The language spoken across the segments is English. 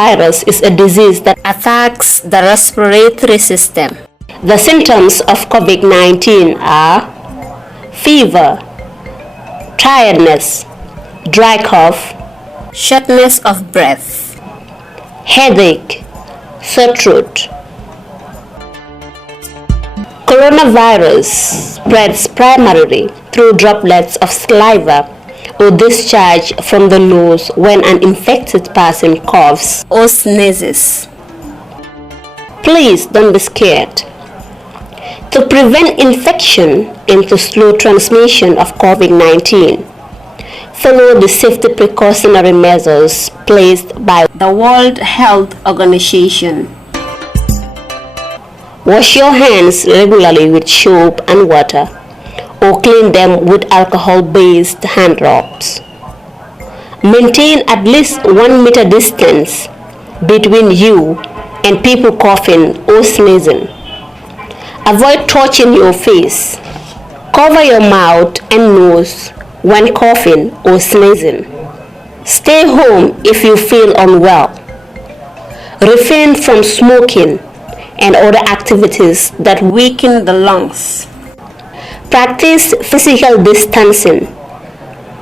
Coronavirus is a disease that attacks the respiratory system. The symptoms of COVID-19 are fever, tiredness, dry cough, shortness of breath, headache, sore throat. Coronavirus spreads primarily through droplets of saliva or discharge from the nose when an infected person coughs or sneezes. Please don't be scared. To prevent infection and to slow transmission of COVID-19, follow the safety precautionary measures placed by the World Health Organization. Wash your hands regularly with soap and water, or clean them with alcohol-based hand rubs. Maintain at least 1 meter distance between you and people coughing or sneezing. Avoid touching your face. Cover your mouth and nose when coughing or sneezing. Stay home if you feel unwell. Refrain from smoking and other activities that weaken the lungs. Practice physical distancing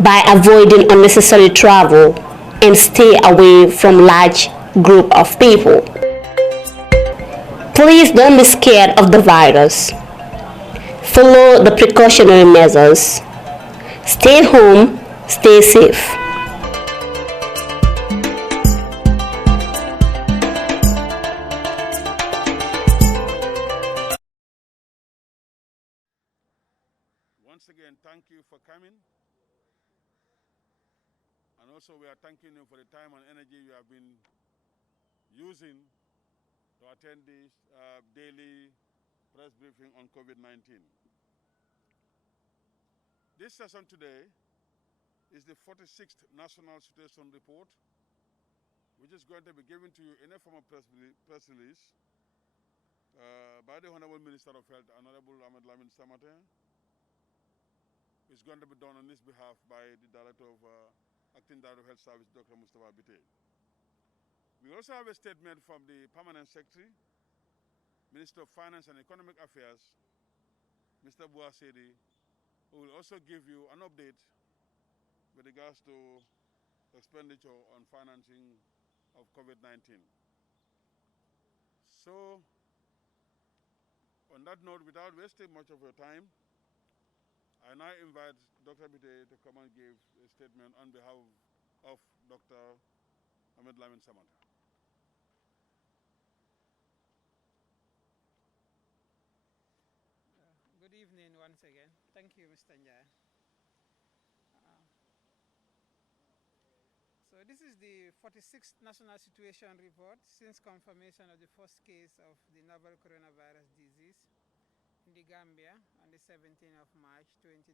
by avoiding unnecessary travel and stay away from large groups of people. Please don't be scared of the virus. Follow the precautionary measures. Stay home, stay safe. Once again, thank you for coming. And also we are thanking you for the time and energy you have been using to attend this daily press briefing on COVID-19. This session today is the 46th National Situation Report, which is going to be given to you in a form of press release by the Honorable Minister of Health, Honorable Ahmed Lamin Samate. It's going to be done on his behalf by the Acting Director of Health Service, Dr. Mustafa Bite. We also have a statement from the Permanent Secretary, Minister of Finance and Economic Affairs, Mr. Bouassedi, who will also give you an update with regards to expenditure on financing of COVID-19. So, on that note, without wasting much of your time, I now invite Dr. Bite to come and give a statement on behalf of Dr. Ahmed Lamin Samata. Good evening once again. Thank you, Mr. Njai. So this is the 46th National Situation Report since confirmation of the first case of the novel coronavirus disease in the Gambia on the 17th of March 2020.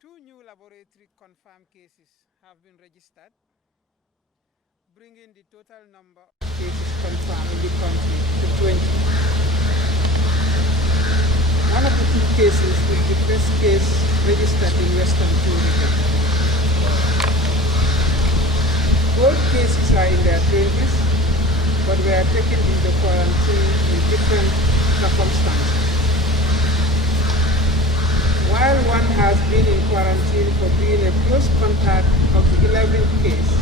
Two new laboratory confirmed cases have been registered, bringing the total number of cases confirmed in the country to 20. One of the two cases is the first case registered in Western Tourism. Both cases are in their 20s, but were taken into quarantine in different circumstances. While one has been in quarantine for being a close contact of the 11th case,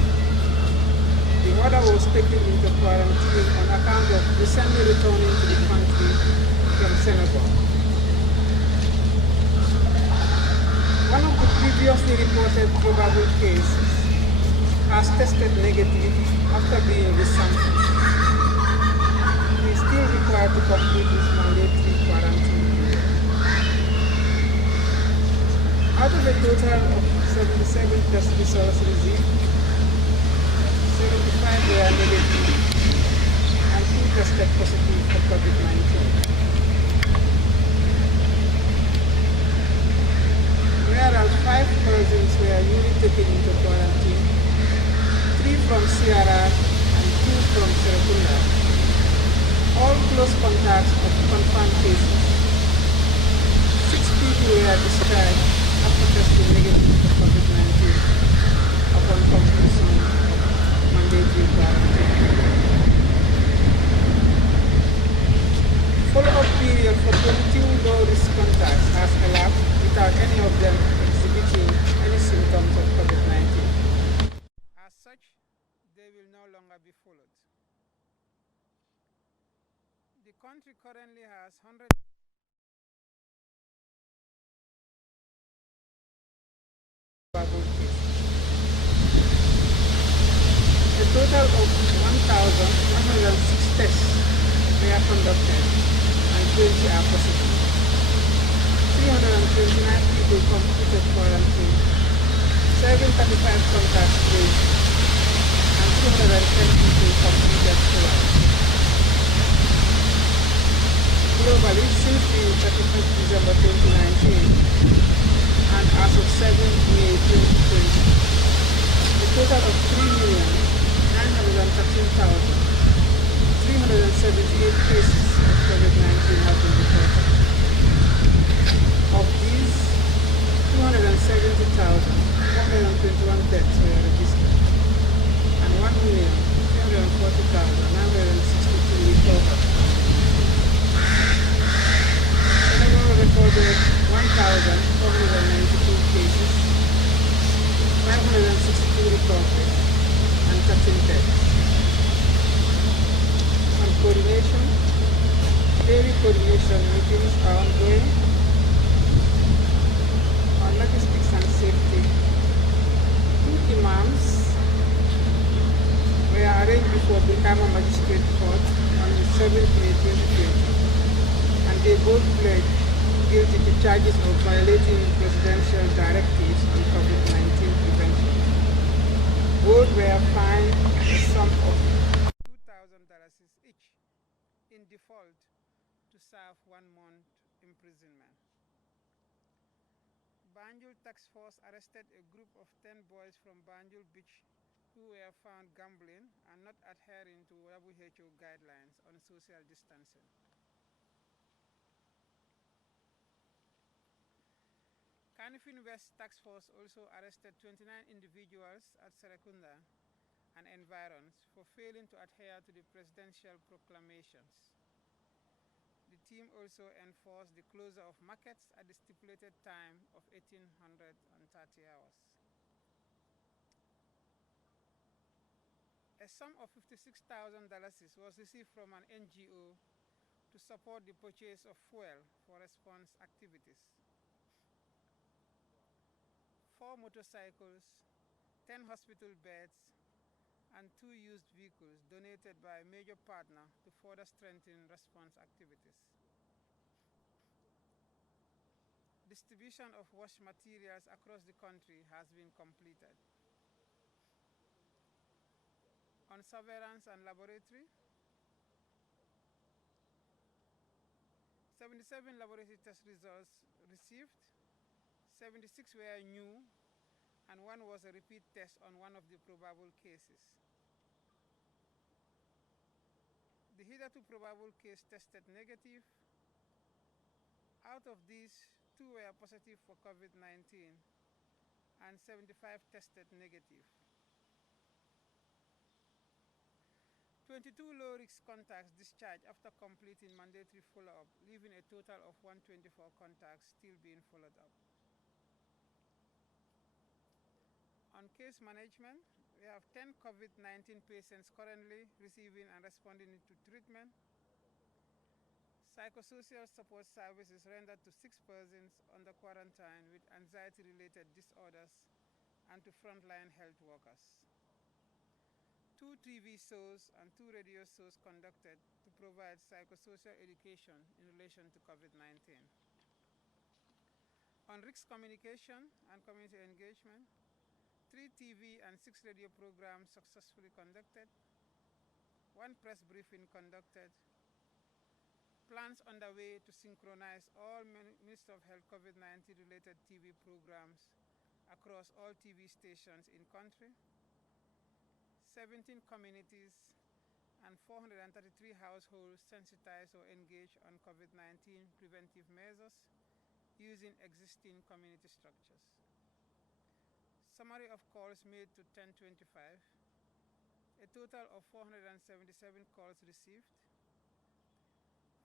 the other was taken into quarantine on account of recently returning to the country from Senegal. One of the previously reported probable cases has tested negative after being resampled. He is still required to complete his mandatory quarantine period. Out of a total of 77 test results received, 75 were negative and 2 tested positive for COVID-19. Whereas 5 persons were newly taken into quarantine, 3 from CRR and 2 from Serekunda, all close contacts of confirmed cases. 6 people were discharged after testing negative for COVID-19 upon completion no longer be followed. The country currently has 100 probable cases. A total of 1,106 tests were conducted and 20 are positive. 329 people completed quarantine, 735 contacts traced, and 210 people completed follow-up. Globally, since the 31st December 2019 and as of 7 May 2020, a total of 3,913,378 cases of COVID-19 have been reported. Of these, 270,421 deaths were registered, and 1,340,962 recovered. Senegal recorded 1,492 cases, 562 recoveries, and 13 deaths. On coordination, daily coordination meetings are ongoing. On logistics and safety, 2 imams were arraigned before Brikama Magistrate Court on 7 May 2020, and they both pled guilty to charges of violating presidential directives on COVID-19 prevention. Both were fined a sum of $2,000 each in default to serve 1 month imprisonment. Banjul Task Force arrested a group of 10 boys from Banjul Beach who were found gambling and not adhering to WHO guidelines on social distancing. Kanifing West Task Force also arrested 29 individuals at Serekunda and environs for failing to adhere to the presidential proclamations. The team also enforced the closure of markets at the stipulated time of 1830 hours. A sum of $56,000 was received from an NGO to support the purchase of fuel for response activities. 4 motorcycles, 10 hospital beds, and 2 used vehicles donated by a major partner to further strengthen response activities. Distribution of wash materials across the country has been completed. On surveillance and laboratory, 77 laboratory test results received, 76 were new, and 1 was a repeat test on one of the probable cases. The hitherto probable case tested negative. Out of these, 2 were positive for COVID-19 and 75 tested negative. 22 low-risk contacts discharged after completing mandatory follow-up, leaving a total of 124 contacts still being followed up. On case management, we have 10 COVID-19 patients currently receiving and responding to treatment. Psychosocial support services rendered to 6 persons under quarantine with anxiety-related disorders and to frontline health workers. 2 TV shows and 2 radio shows conducted to provide psychosocial education in relation to COVID-19. On risk communication and community engagement, 3 TV and 6 radio programs successfully conducted, 1 press briefing conducted, plans underway to synchronize all Ministry of Health COVID-19 related TV programs across all TV stations in country, 17 communities and 433 households sensitized or engaged on COVID-19 preventive measures using existing community structures. Summary of calls made to 1025, a total of 477 calls received,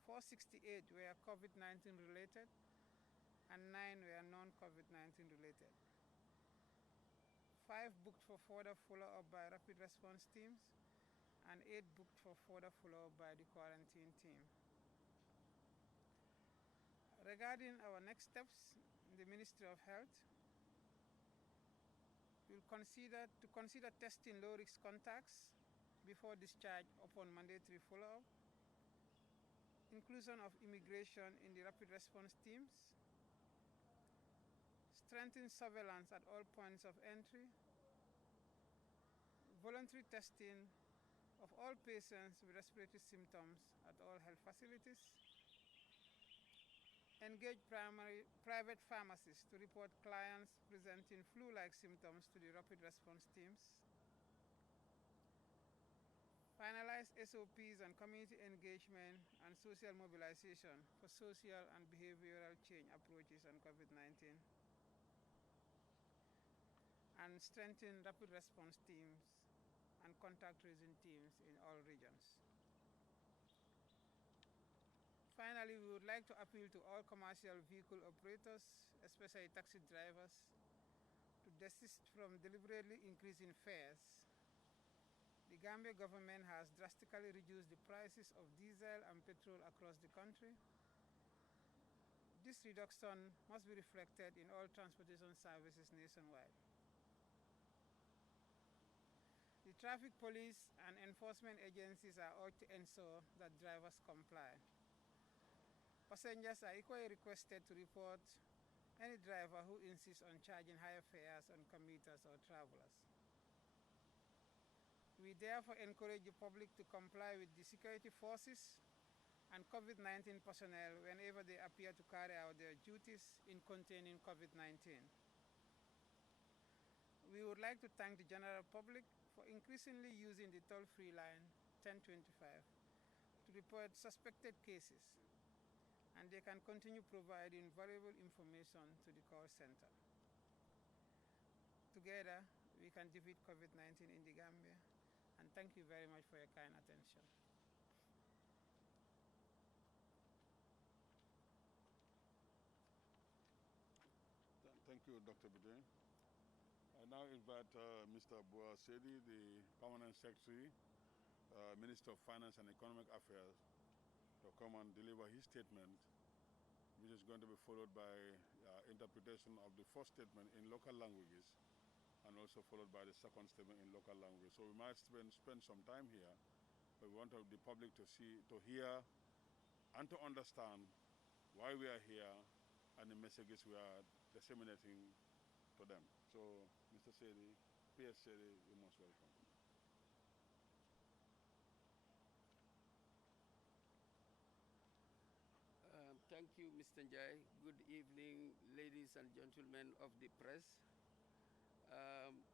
468 were COVID-19 related and 9 were non-COVID-19 related. 5 booked for further follow-up by rapid response teams, and 8 booked for further follow-up by the quarantine team. Regarding our next steps, the Ministry of Health will consider testing low-risk contacts before discharge upon mandatory follow-up, inclusion of immigration in the rapid response teams, strengthen surveillance at all points of entry, voluntary testing of all patients with respiratory symptoms at all health facilities, engage private pharmacists to report clients presenting flu-like symptoms to the rapid response teams, finalize SOPs on community engagement and social mobilization for social and behavioral change approaches on COVID-19, and strengthen rapid response teams and contact tracing teams in all regions. Finally, we would like to appeal to all commercial vehicle operators, especially taxi drivers, to desist from deliberately increasing fares. The Gambia government has drastically reduced the prices of diesel and petrol across the country. This reduction must be reflected in all transportation services nationwide. The traffic police and enforcement agencies are urged to ensure that drivers comply. Passengers are equally requested to report any driver who insists on charging higher fares on commuters or travelers. We therefore encourage the public to comply with the security forces and COVID-19 personnel whenever they appear to carry out their duties in containing COVID-19. We would like to thank the general public for increasingly using the toll-free line 1025 to report suspected cases, and they can continue providing valuable information to the call center. Together, we can defeat COVID-19 in the Gambia, and thank you very much for your kind attention. Thank you, Dr. Bidin. I now invite Mr. Boa Sedi, the Permanent Secretary, Minister of Finance and Economic Affairs, to come and deliver his statement, which is going to be followed by interpretation of the first statement in local languages, and also followed by the second statement in local language. So we might spend some time here, but we want the public to hear and to understand why we are here and the messages we are disseminating to them. So, Mr. Sedi, PS Sedi, you're most welcome. Thank you, Mr. Njai. Good evening, ladies and gentlemen of the press.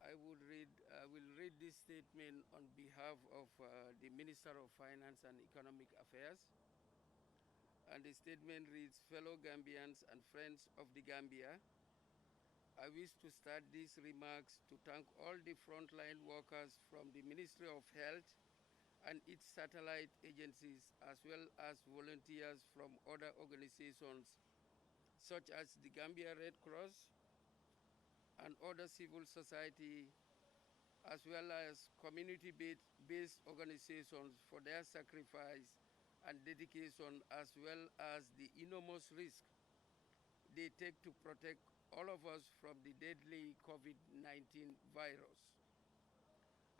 I will read this statement on behalf of the Minister of Finance and Economic Affairs. And the statement reads, fellow Gambians and friends of the Gambia, I wish to start these remarks to thank all the frontline workers from the Ministry of Health and its satellite agencies, as well as volunteers from other organizations such as the Gambia Red Cross and other civil society, as well as community-based organizations for their sacrifice and dedication, as well as the enormous risk they take to protect all of us from the deadly COVID-19 virus.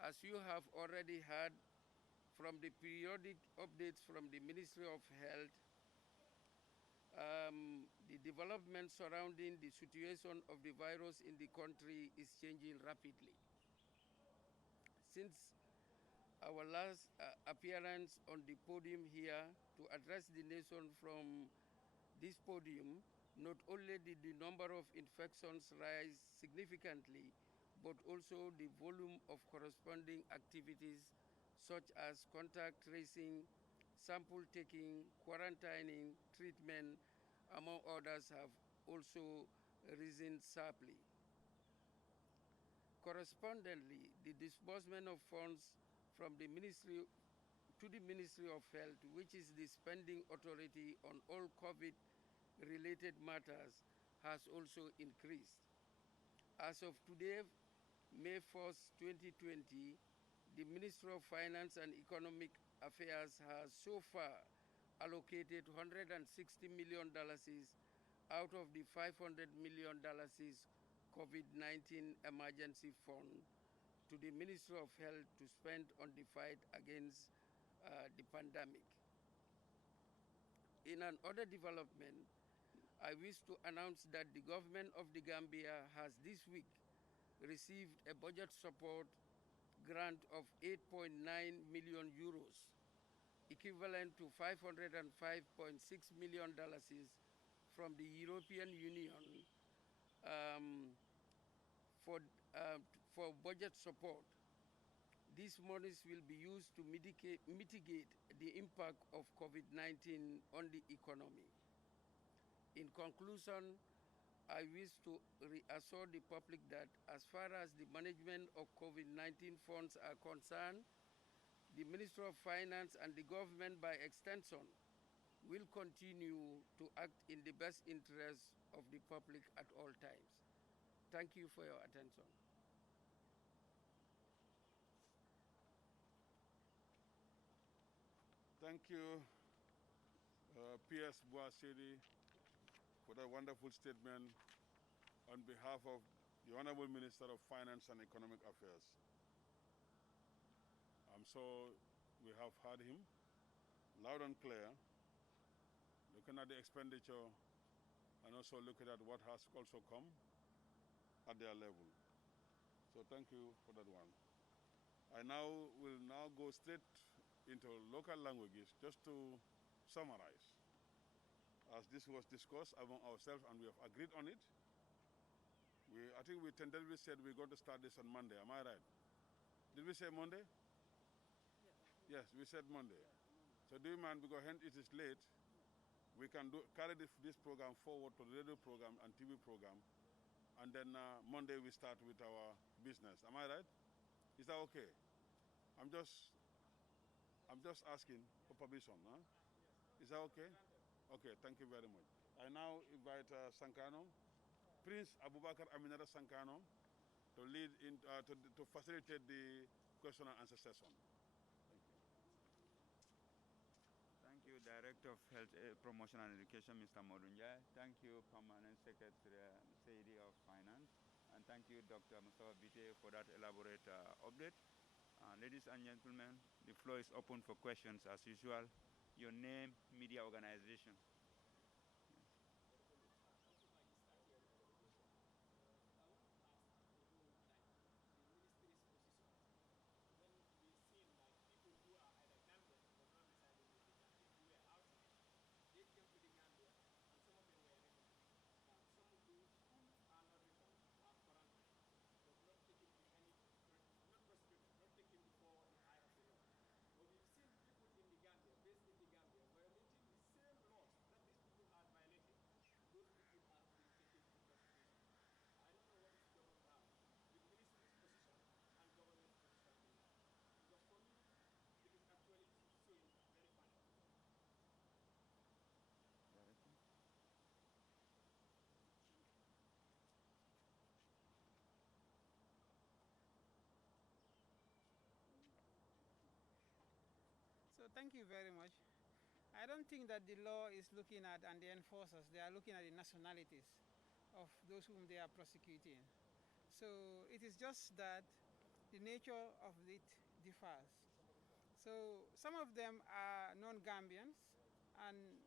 As you have already heard from the periodic updates from the Ministry of Health, the development surrounding the situation of the virus in the country is changing rapidly. Since our last appearance on the podium here to address the nation from this podium, not only did the number of infections rise significantly, but also the volume of corresponding activities such as contact tracing, sample taking, quarantining, treatment, among others, have also risen sharply. Correspondingly, the disbursement of funds from the Ministry to the Ministry of Health, which is the spending authority on all COVID-related matters, has also increased. As of today, May 1st, 2020, the Ministry of Finance and Economic Affairs has so far allocated $160 million out of the $500 million COVID-19 emergency fund to the Ministry of Health to spend on the fight against the pandemic. In another development, I wish to announce that the government of the Gambia has this week received a budget support grant of 8.9 million euros, equivalent to $505.6 million from the European Union for budget support. These monies will be used to mitigate the impact of COVID-19 on the economy. In conclusion, I wish to reassure the public that as far as the management of COVID-19 funds are concerned, the Ministry of Finance and the government by extension will continue to act in the best interest of the public at all times. Thank you for your attention. Thank you, P.S. Boasiri, for that wonderful statement on behalf of the Honorable Minister of Finance and Economic Affairs. So we have heard him loud and clear, looking at the expenditure and also looking at what has also come at their level. So thank you for that one. I will now go straight into local languages just to summarize. As this was discussed among ourselves and we have agreed on it, I think we tentatively said we're going to start this on Monday. Am I right? Did we say Monday? Yes, we said Monday. So do you mind, because hence it is late, we can carry this program forward to the radio program and TV program, and then Monday we start with our business. Am I right? Is that okay? I'm just asking for permission. Huh? Is that okay? Okay, thank you very much. I now invite Sankano, Prince Abubakar Aminata Sankano, to lead to facilitate the question and answer session. Thank you, Director of Health Promotion and Education, Mr. Modunjai. Thank you, Permanent Secretary Saidi of Finance. And thank you, Dr. Mustafa Bite, for that elaborate update. Ladies and gentlemen, the floor is open for questions as usual. Your name, media organization. So thank you very much. I don't think that the law is looking at, and the enforcers, they are looking at the nationalities of those whom they are prosecuting. So it is just that the nature of it differs. So some of them are non-Gambians,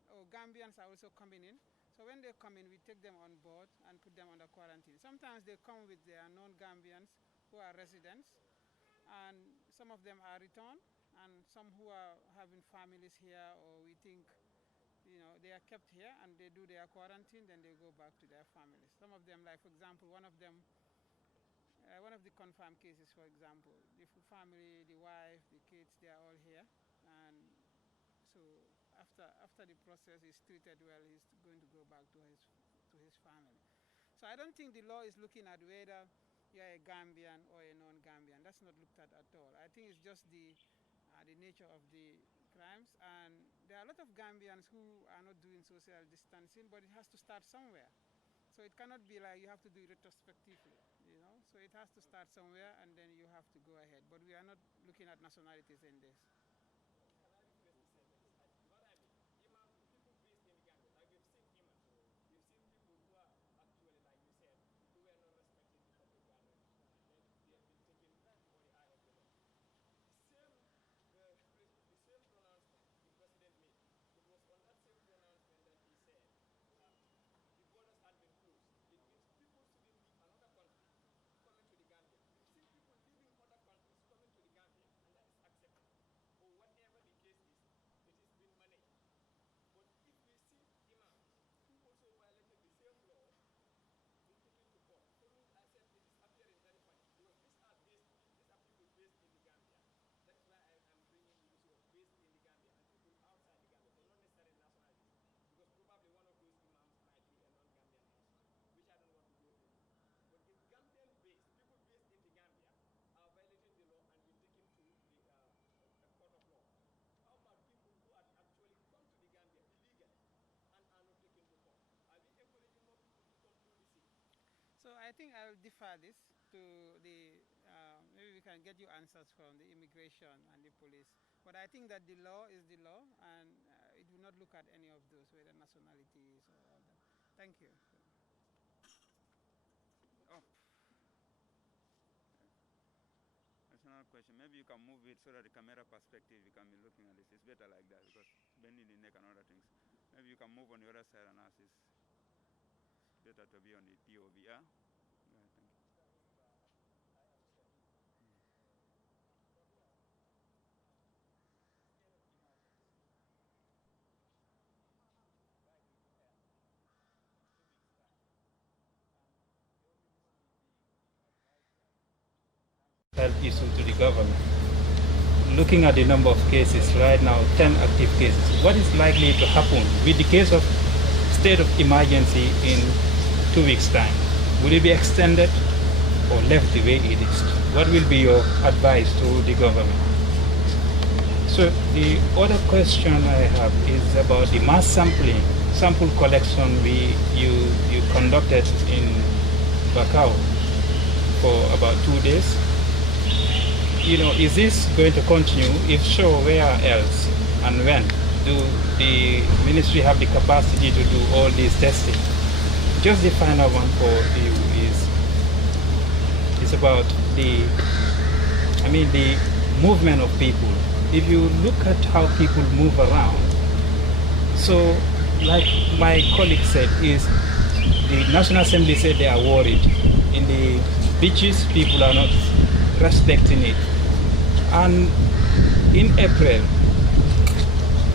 or Gambians are also coming in. So when they come in, we take them on board and put them under quarantine. Sometimes they come with their non-Gambians who are residents, and some of them are returned, and some who are having families here, or we think, they are kept here and they do their quarantine, then they go back to their families. Some of them, like for example, one of the confirmed cases, for example, the family, the wife, the kids, they are all here, and so after the process is treated well, he's going to go back to his family. So I don't think the law is looking at whether you're a Gambian or a non-Gambian. That's not looked at all. I think it's just the nature of the crimes, and there are a lot of Gambians who are not doing social distancing, but it has to start somewhere. So it cannot be like you have to do it retrospectively, So it has to start somewhere, and then you have to go ahead. But we are not looking at nationalities in this. So I think I will defer this to the, maybe we can get you answers from the immigration and the police. But I think that the law is the law, and it will not look at any of those, whether nationalities or all that. Thank you. Oh, that's another question. Maybe you can move it so that the camera perspective, you can be looking at this. It's better like that because bending the neck and other things. Maybe you can move on the other side and ask this. It's better to be on the POV, yeah? Go ahead, thank you. Health issue to the government. Looking at the number of cases right now, 10 active cases, what is likely to happen with the case of state of emergency in 2 weeks' time? Will it be extended or left the way it is? What will be your advice to the government? So the other question I have is about the mass sample collection you conducted in Bakau for about 2 days. Is this going to continue? If so, where else and when? Do the ministry have the capacity to do all this testing? Just the final one for you is about the movement of people. If you look at how people move around, so like my colleague said, is the National Assembly said they are worried. In the beaches, people are not respecting it. And in April,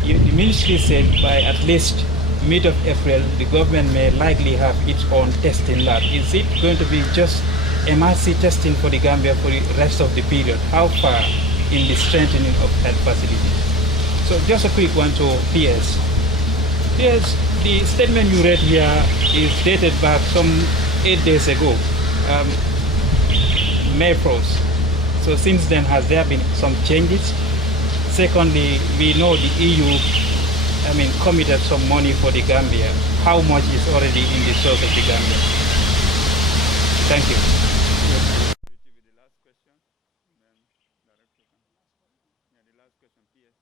the ministry said by at least mid of April, the government may likely have its own testing lab. Is it going to be just MRC testing for the Gambia for the rest of the period? How far in the strengthening of health facilities? So just a quick one to PS. PS, the statement you read here is dated back some 8 days ago, May 1st. So since then, has there been some changes? Secondly, we know the EU, committed some money for the Gambia. How much is already in the source of the Gambia? Thank you. With the last question, then Director can. Yeah, the last question, PS.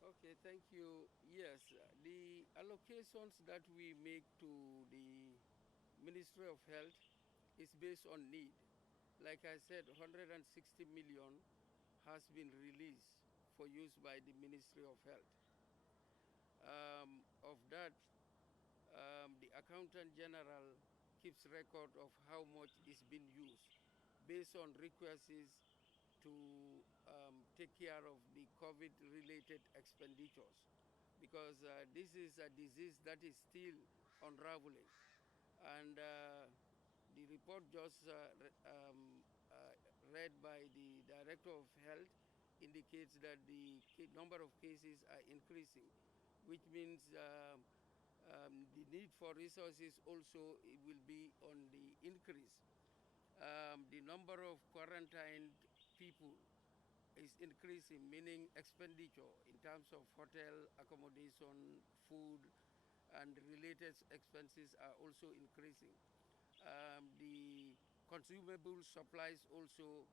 Okay, thank you. Yes, the allocations that we make to the Ministry of Health is based on need. Like I said, 160 million has been released for use by the Ministry of Health. Of that, the Accountant General keeps record of how much is being used based on requests to take care of the COVID-related expenditures, because this is a disease that is still unraveling. And the report just read by the Director of Health indicates that the number of cases are increasing, which means the need for resources also will be on the increase. The number of quarantined people is increasing, meaning expenditure in terms of hotel accommodation, food, and related expenses are also increasing. The consumable supplies also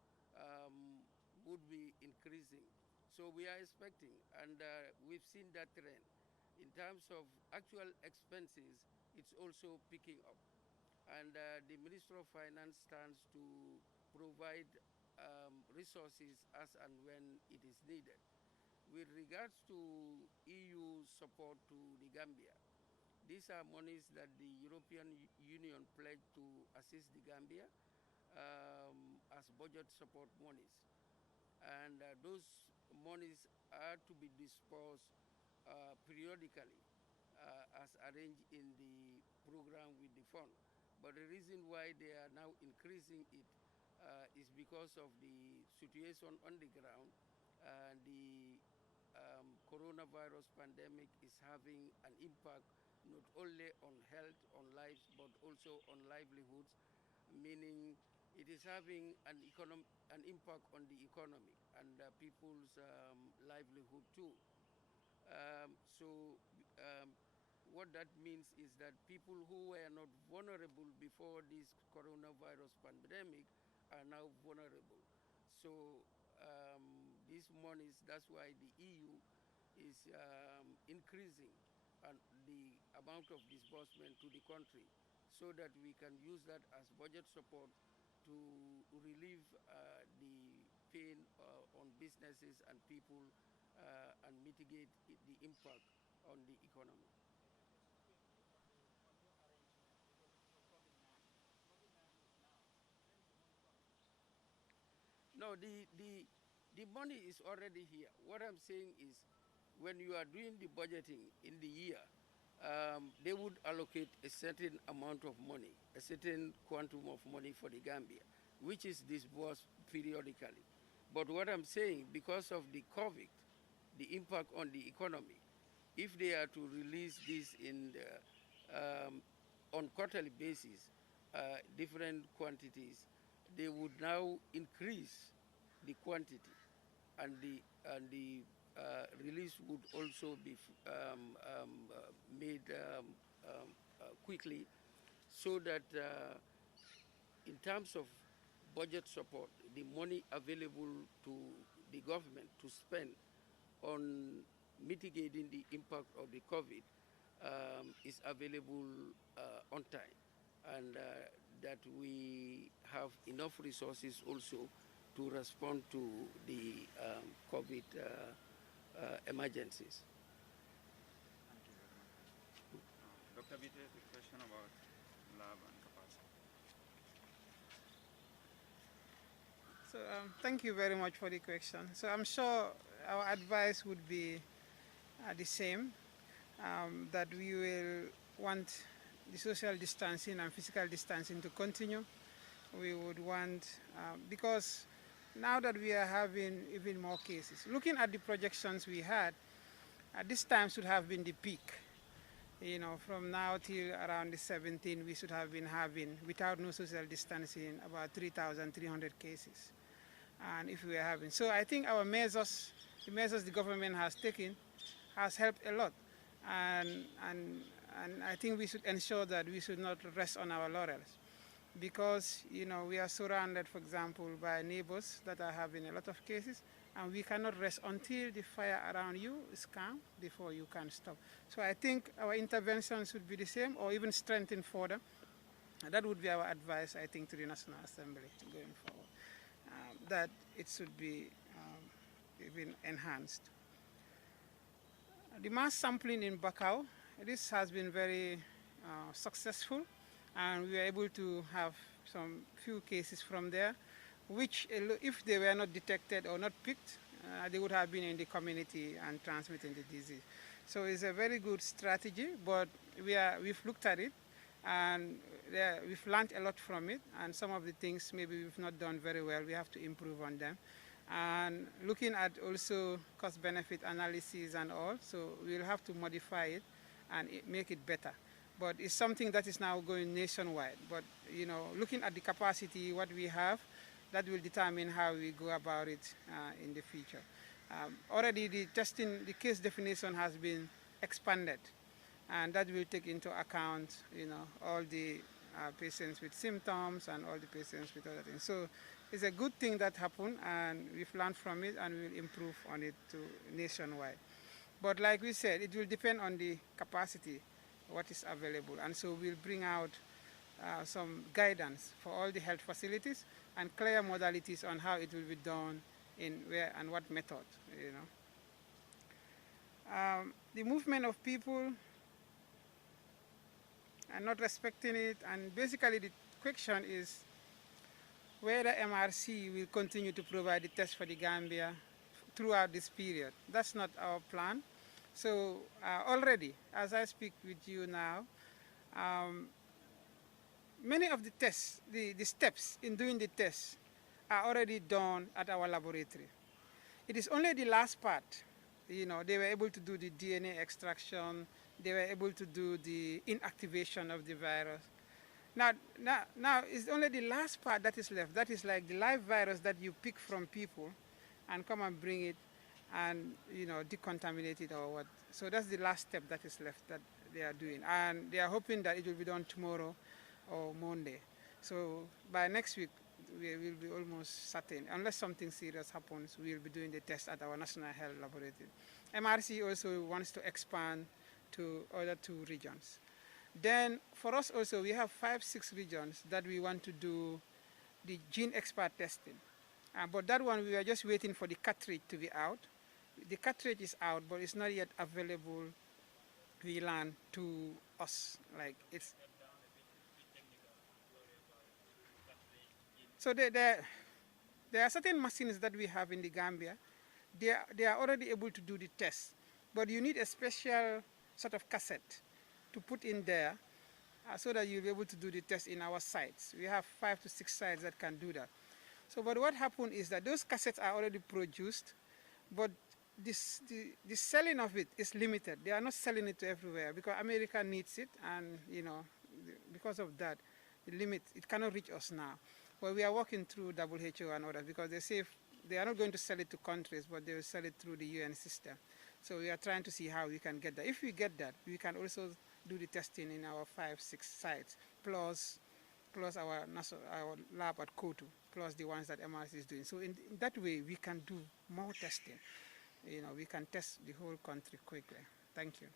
would be increasing. So we are expecting, and we've seen that trend. In terms of actual expenses, it's also picking up. And the Minister of Finance stands to provide resources as and when it is needed. With regards to EU support to the Gambia, these are monies that the European Union pledged to assist the Gambia as budget support monies. And those monies are to be dispersed periodically as arranged in the program with the fund. But the reason why they are now increasing it is because of the situation on the ground. The coronavirus pandemic is having an impact not only on health, on lives, but also on livelihoods, meaning it is having an impact on the economy and people's livelihood too. What that means is that people who were not vulnerable before this coronavirus pandemic are now vulnerable. So these monies, that's why the EU is increasing the amount of disbursement to the country so that we can use that as budget support to relieve the pain on businesses and people and mitigate the impact on the economy. No, the money is already here. What I'm saying is when you are doing the budgeting in the year, they would allocate a certain amount of money, a certain quantum of money for the Gambia, which is disbursed periodically. But what I'm saying, because of the COVID, the impact on the economy, if they are to release this in on quarterly basis, different quantities, they would now increase the quantity, and the release would also be made quickly, so that in terms of budget support, the money available to the government to spend on mitigating the impact of the COVID is available on time, and that we have enough resources also to respond to the COVID emergencies. Thank you very much. Dr. Bite, the question about lab and capacity. So thank you very much for the question. So I'm sure our advice would be the same, that we will want the social distancing and physical distancing to continue. We would want, because now that we are having even more cases, looking at the projections we had, this time should have been the peak. You know, from now till around the 17th, we should have been having, without no social distancing, about 3,300 cases. And if we are having, so I think our measures, the measures the government has taken, has helped a lot. And I think we should ensure that we should not rest on our laurels, because, you know, we are surrounded, for example, by neighbors that are having a lot of cases, and we cannot rest until the fire around you is calm before you can stop. So I think our intervention should be the same, or even strengthened further. And that would be our advice, I think, to the National Assembly going forward, that it should be even enhanced. The mass sampling in Bakau, this has been very successful, and we were able to have some few cases from there, which, if they were not detected or not picked, they would have been in the community and transmitting the disease. So it's a very good strategy, but we've looked at it, and we've learned a lot from it, and some of the things maybe we've not done very well. We have to improve on them. And looking at also cost-benefit analysis and all, so we'll have to modify it and make it better. But it's something that is now going nationwide. But, you know, looking at the capacity, what we have, that will determine how we go about it in the future. Already the testing, the case definition has been expanded. and that will take into account, all the patients with symptoms and all the patients with other things. So it's a good thing that happened, and we've learned from it, and we'll improve on it to nationwide. But like we said, it will depend on the capacity, what is available, and so we'll bring out some guidance for all the health facilities and clear modalities on how it will be done in where and what method. The movement of people and not respecting it, and basically the question is whether MRC will continue to provide the test for the Gambia throughout this period. That's not our plan. So already, as I speak with you now, many of the tests, the steps in doing the tests are already done at our laboratory. It is only the last part. They were able to do the DNA extraction. They were able to do the inactivation of the virus. Now it's only the last part that is left. That is like the live virus that you pick from people and come and bring it and, decontaminate it or what. So that's the last step that is left that they are doing. And they are hoping that it will be done tomorrow or Monday. So by next week, we will be almost certain. Unless something serious happens, we will be doing the test at our National Health Laboratory. MRC also wants to expand to other 2 regions. Then for us also, we have 5, 6 regions that we want to do the gene expert testing. But that one, we are just waiting for the cartridge to be out. The cartridge is out, but it's not yet available, we learn, to us. Like it's. So there are certain machines that we have in the Gambia. They are already able to do the test, but you need a special sort of cassette to put in there so that you'll be able to do the test in our sites. We have 5 to 6 sites that can do that. So, but what happened is that those cassettes are already produced, but the selling of it is limited. They are not selling it to everywhere because America needs it, and because of that, the limit, it cannot reach us now. But we are working through WHO and others because they say they are not going to sell it to countries, but they will sell it through the UN system. So we are trying to see how we can get that. If we get that, we can also do the testing in our 5, 6 sites, plus our lab at Kotu, plus the ones that MRC is doing. So in that way, we can do more testing. We can test the whole country quickly. Thank you.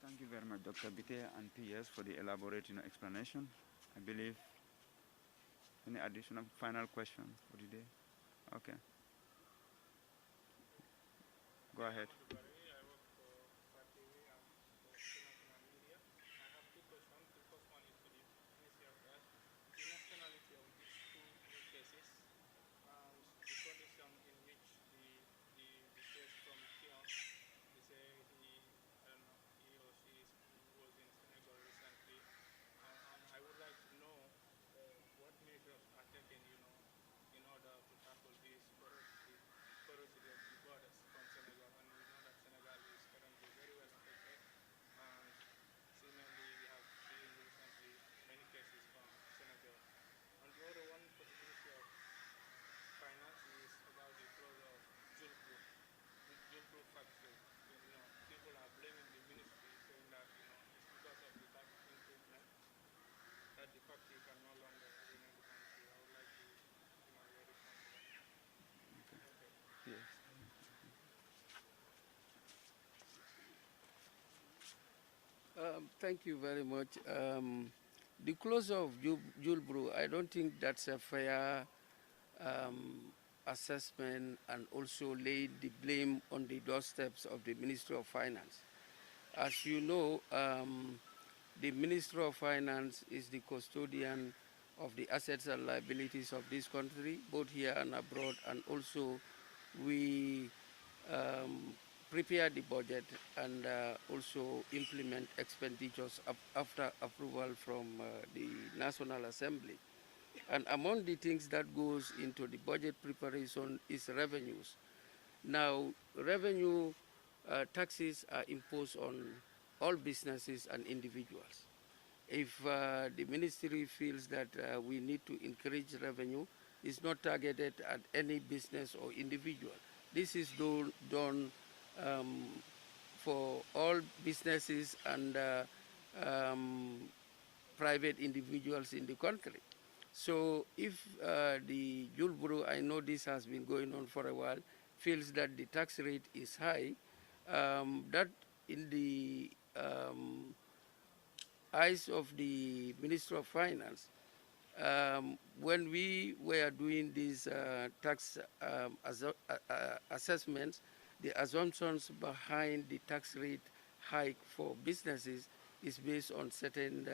Thank you very much, Dr. Bite and PS, for the elaborate explanation. I believe any additional final question for the day? Okay. Go ahead. Thank you very much. The closure of Julbru, I don't think that's a fair assessment, and also laid the blame on the doorsteps of the Ministry of Finance. As you know, the Ministry of Finance is the custodian of the assets and liabilities of this country, both here and abroad, and also we prepare the budget and also implement expenditures after approval from the National Assembly. And among the things that goes into the budget preparation is revenues. Now, revenue taxes are imposed on all businesses and individuals. If the ministry feels that we need to increase revenue, it's not targeted at any business or individual. This is done for all businesses and private individuals in the country. So if the Jul Bureau, I know this has been going on for a while, feels that the tax rate is high, that in the eyes of the Minister of Finance, when we were doing these tax assessments, the assumptions behind the tax rate hike for businesses is based on certain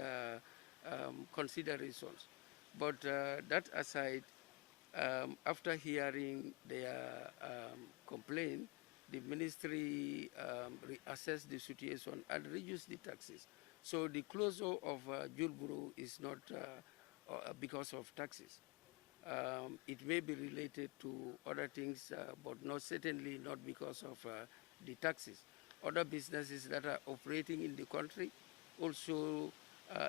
considerations. But that aside, after hearing their complaint, the ministry reassessed the situation and reduced the taxes. So the closure of Julburu is not because of taxes. It may be related to other things, but not certainly not because of the taxes. Other businesses that are operating in the country also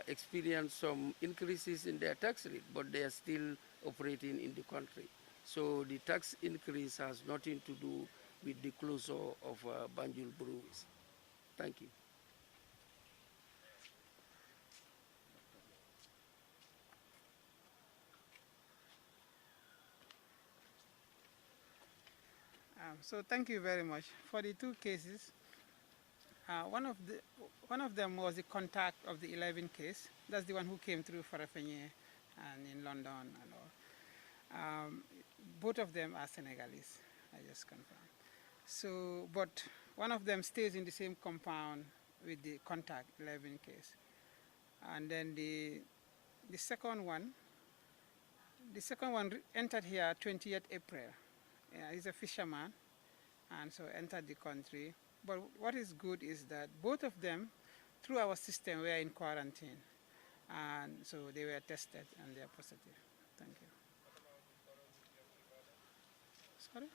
experience some increases in their tax rate, but they are still operating in the country. So the tax increase has nothing to do with the closure of Banjul breweries. Thank you. So thank you very much. For the two cases, one of them was the contact of the 11 case. That's the one who came through Farafenye and in London and all. Both of them are Senegalese, I just confirmed. So, but one of them stays in the same compound with the contact 11 case. And then the second one entered here 20th April. He's a fisherman, and so entered the country. But what is good is that both of them, through our system, were in quarantine. And so they were tested and they are positive. Thank you. Sorry?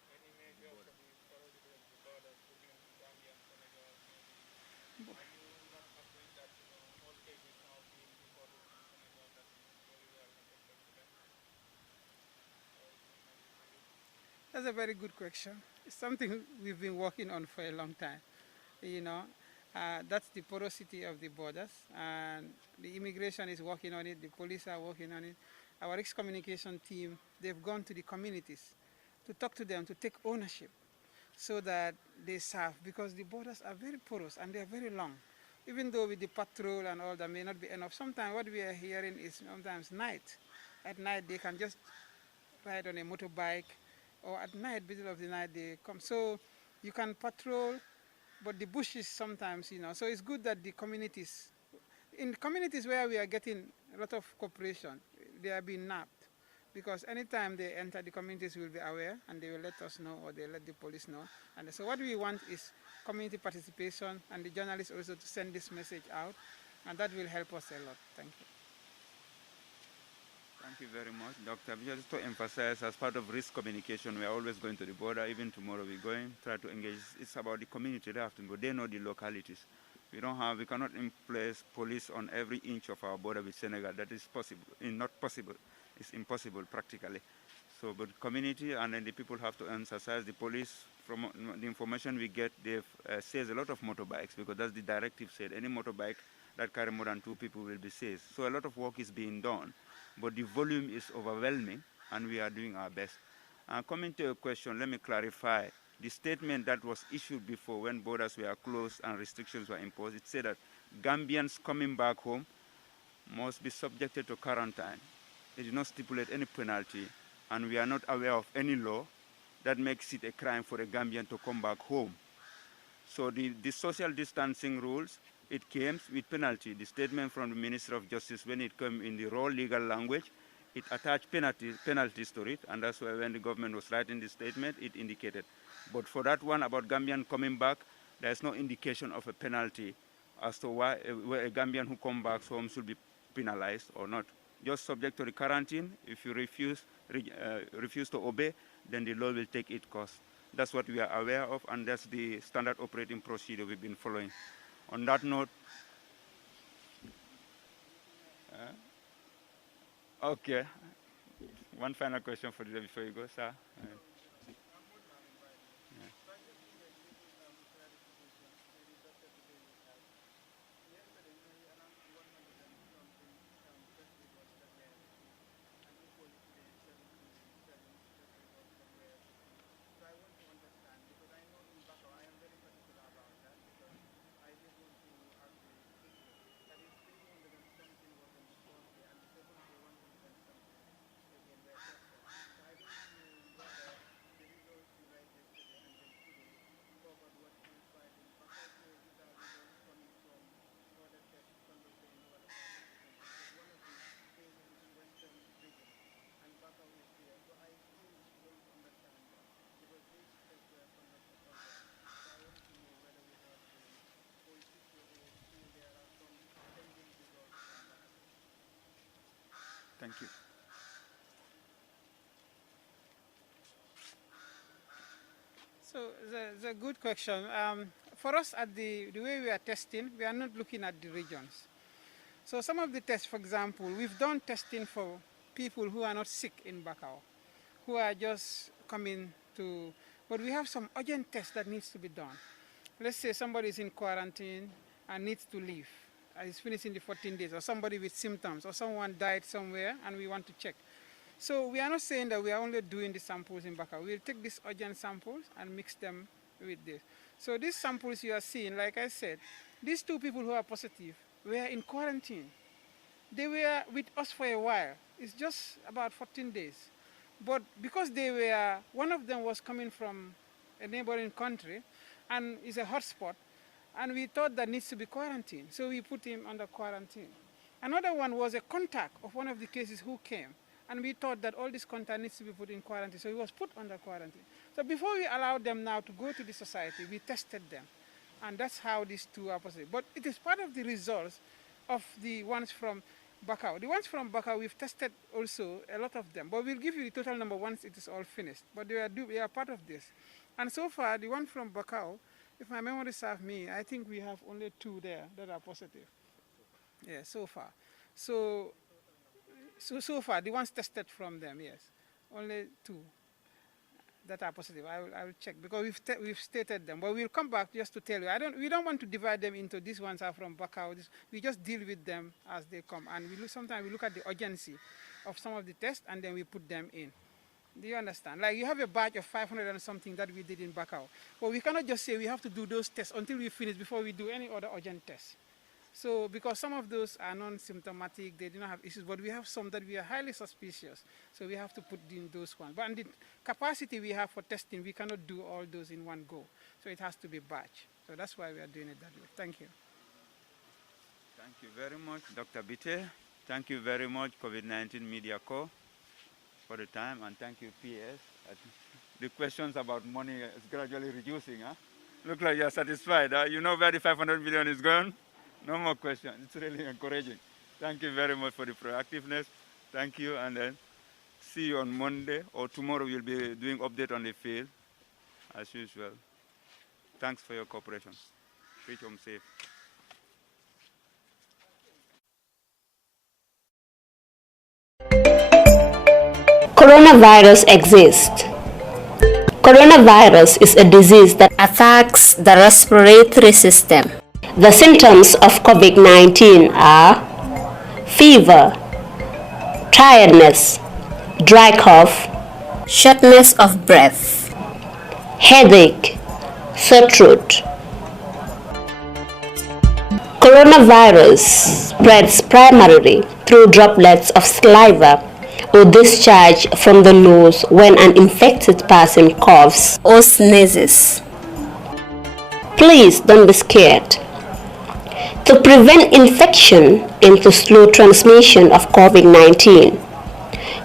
That's a very good question. It's something we've been working on for a long time. You know, that's the porosity of the borders, and the immigration is working on it, the police are working on it. Our risk communication team, they've gone to the communities to talk to them, to take ownership so that they serve, because the borders are very porous and they are very long. Even though with the patrol and all that may not be enough, sometimes what we are hearing is sometimes night. At night they can just ride on a motorbike, or at night, middle of the night, they come. So you can patrol, but the bushes sometimes, so it's good that the communities, in communities where we are getting a lot of cooperation, they are being nabbed, because anytime they enter, the communities will be aware and they will let us know, or they let the police know. And so what we want is community participation, and the journalists also to send this message out, and that will help us a lot. Thank you. Thank you very much, Doctor. Just to emphasize, as part of risk communication, we are always going to the border. Even tomorrow we're going, try to engage. It's about the community, they have to go. They know the localities. We cannot place police on every inch of our border with Senegal. That is possible, not possible. It's impossible practically. So, but community, and then the people have to emphasize the police. From the information we get, they says a lot of motorbikes, because that's the directive said. Any motorbike that carry more than 2 people will be seized. So a lot of work is being done, but the volume is overwhelming, and we are doing our best. Coming to your question, let me clarify. The statement that was issued before, when borders were closed and restrictions were imposed, it said that Gambians coming back home must be subjected to quarantine. It did not stipulate any penalty, and we are not aware of any law that makes it a crime for a Gambian to come back home. So the social distancing rules, it came with penalty. The statement from the Minister of Justice, when it came in the raw legal language, it attached penalties to it, and that's why when the government was writing the statement, it indicated. But for that one about Gambian coming back, there's no indication of a penalty as to why a Gambian who comes back home should be penalized or not. Just subject to the quarantine. If you refuse to obey, then the law will take its course. That's what we are aware of, and that's the standard operating procedure we've been following. On that note, okay. One final question for today before you go, sir. Thank you. So it's a good question. For us, at the way we are testing, we are not looking at the regions. So some of the tests, for example, we've done testing for people who are not sick in Bakau, who are just coming to, but we have some urgent tests that needs to be done. Let's say somebody is in quarantine and needs to leave. Is finishing the 14 days, or somebody with symptoms, or someone died somewhere and we want to check. So we are not saying that we are only doing the samples in Bakau. We'll take these urgent samples and mix them with this. So these samples you are seeing, like I said, these two people who are positive were in quarantine. They were with us for a while. It's just about 14 days. But because one of them was coming from a neighboring country and is a hotspot, and we thought that needs to be quarantined. So we put him under quarantine. Another one was a contact of one of the cases who came, and we thought that all this contact needs to be put in quarantine. So he was put under quarantine. So before we allowed them now to go to the society, we tested them. And that's how these two are positive. But it is part of the results of the ones from Bakau. The ones from Bakau, we've tested also a lot of them. But we'll give you the total number once it is all finished. But they are part of this. And so far, the one from Bakau, if my memory serves me, I think we have only 2 there that are positive. Yeah, so far. So far, the ones tested from them, yes. Only 2 that are positive. I will check because we've stated them. But we'll come back just to tell you. We don't want to divide them into these ones are from Bakau. We just deal with them as they come. And sometimes we look at the urgency of some of the tests and then we put them in. Do you understand? Like you have a batch of 500 and something that we did in Bakau. But we cannot just say we have to do those tests until we finish before we do any other urgent tests. So because some of those are non-symptomatic, they do not have issues, but we have some that we are highly suspicious. So we have to put in those ones. But the capacity we have for testing, we cannot do all those in one go. So it has to be batch. So that's why we are doing it that way. Thank you. Thank you very much, Dr. Bite. Thank you very much, COVID-19 Media Co. for the time, and thank you, PS. The questions about money is gradually reducing. Huh? Look like you're satisfied. Huh? You know where the 500 million is going? No more questions. It's really encouraging. Thank you very much for the proactiveness. Thank you, and then see you on Monday, or tomorrow we'll be doing update on the field, as usual. Thanks for your cooperation. Reach home safe. Coronavirus exists. Coronavirus is a disease that attacks the respiratory system. The symptoms of COVID-19 are fever, tiredness, dry cough, shortness of breath, headache, sore throat. Coronavirus spreads primarily through droplets of saliva or discharge from the nose when an infected person coughs or sneezes. Please don't be scared. To prevent infection and to slow transmission of COVID-19,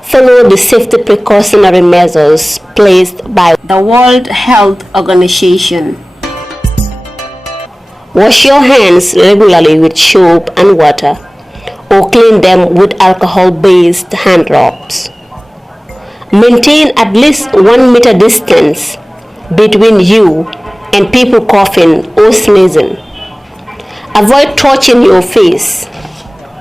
follow the safety precautionary measures placed by the World Health Organization. Wash your hands regularly with soap and water, or clean them with alcohol-based hand rubs. Maintain at least 1 meter distance between you and people coughing or sneezing. Avoid touching your face.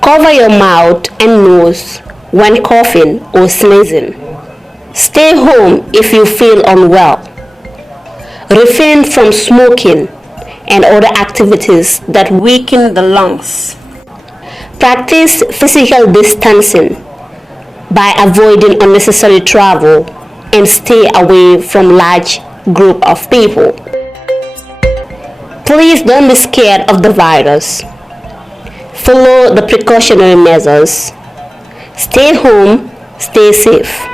Cover your mouth and nose when coughing or sneezing. Stay home if you feel unwell. Refrain from smoking and other activities that weaken the lungs. Practice physical distancing by avoiding unnecessary travel and stay away from large groups of people. Please don't be scared of the virus. Follow the precautionary measures. Stay home, stay safe.